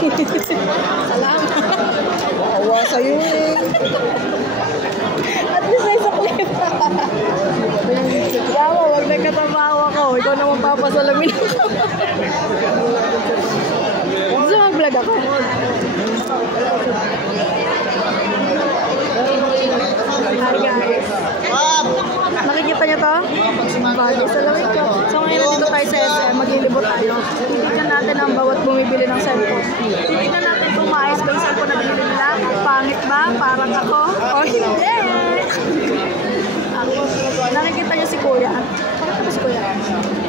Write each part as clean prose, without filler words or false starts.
Salamat. Awa sa'yo eh. At least ay sa clip. Yawa, wag nagkatabawa ko. Ikaw naman papasalamin ako. Gusto mag-vlog ako? Hi guys. Nakikita niyo to? Bagay sa lamig ko. So ngayon dito tayo sa SM, maglilibot tayo. Titignan natin ang bawat bumibili ng cellphone. Titignan natin kung maayos ba yung cellphone na binili nila. Pangit ba? Parang ako? O hindi! Nakikita niyo si Kuya. Bakit ba si Kuya?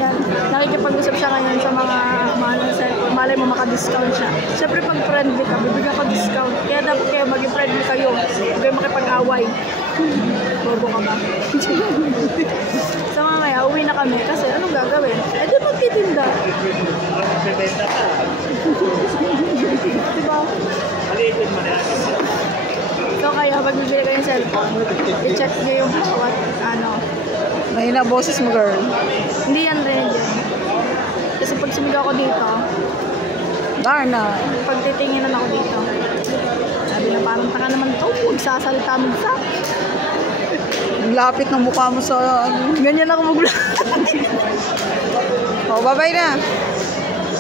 Yan. Nakikipag-usap siya ngayon sa mga mahal ng cellphone. Malay mo makadiscount siya. Siyempre pag friendly ka, bibigyan ka discount. Kaya dapat kayo maging friendly kayo. Huwag kayo makipag-away. Bobo ka ba? So mamaya, uwi na kami. Kasi anong gagawin? Eh di magtitinda. Diba? So kaya, pag bibili kayo yung cellphone, i-check nyo yung bawat ano. Mahina boses mo, girl. Hindi yan rin yan. Kasi pag sumigaw ako dito, Darna. pag titinginan ako dito, sabi na parang taka naman to, huwag sasalita mo sa. Ang lapit ng mukha mo sa ano. Ganyan ako mag-vlog. Oh, bye-bye na.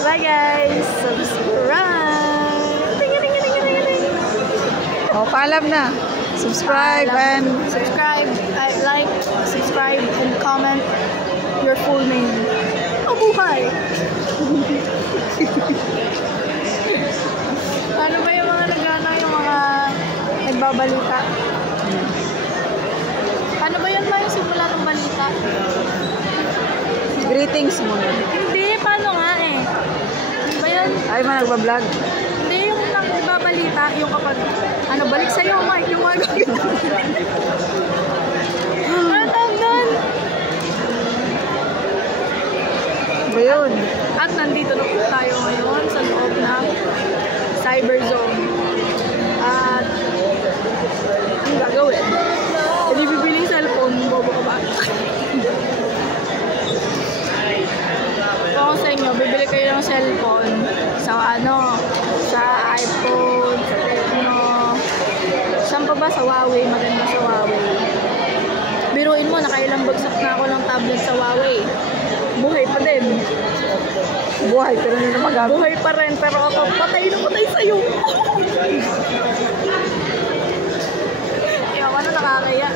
Bye guys! Subscribe! Oh, paalam na. Subscribe and subscribe, like, subscribe, and comment your full name. Mabuhay! Ano ba yung mga nagano, yung mga nagbabalita? Ano ba yun ba yung simula ng balita? greetings muna. Hindi, paano nga eh? Ano ba yun? Ay, man nagbablog. Hindi, yung nagbabalita, yung kapag, ano, balik sa'yo, Mike, yung mga gagawin. Ano tawag doon? Ba yun? At nandito na po tayo ngayon sa loob ng Cyber Zone. At ang gagawin? Hindi bibiling cellphone, bobo ka ba? Kung sa inyo, bibili kayo ng cellphone sa ano, sa iPhone, sa Tecno, saan pa ba? Sa Huawei, maganda sa Huawei. Biruin mo, nakailang bagsak na ako ng tablet sa Huawei. Buhay pa din. Buhay, pero hindi na magamit. Buhay pa rin, pero ako patay na patay sa'yo. Ayaw, ano nakakaya?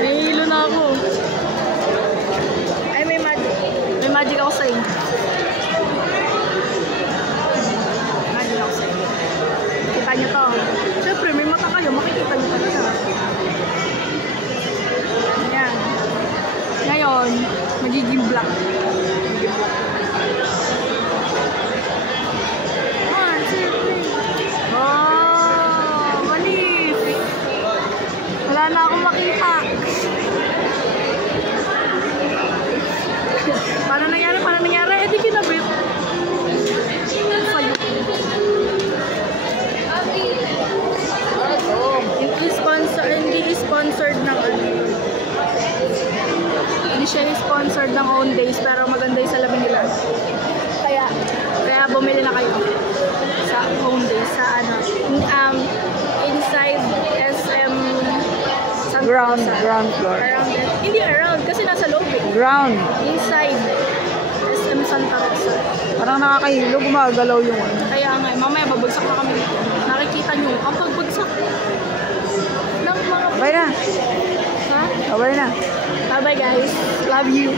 Nahihilo na ako. Ay, may magic ako sa'yo. Magic ako sa'yo. Kita nyo to. Siyempre, may mata kayo, makikita nyo talaga. Ayan. Ngayon, magiging black. Oh, manis. Wala na akong makita. Paano nangyari? Paano nangyari? Eh, di kinabit. Hindi sponsored ng ano. Hindi siya sponsored ng Owndays, pero maganda yung salamin nila. Kaya bumili na kayo sa Owndays, sa ano, inside SM Santa Ground Rosa. floor. Hindi around, kasi nasa loob eh. Ground. Inside SM Santa Rosa. Parang nakakahilo, gumagalaw yung ano. Kaya nga, mamaya babagsak na kami dito. Nakikita nyo, ang pagbagsak ng mga... Bye na. Ha? Bye na. Bye bye guys. Love you.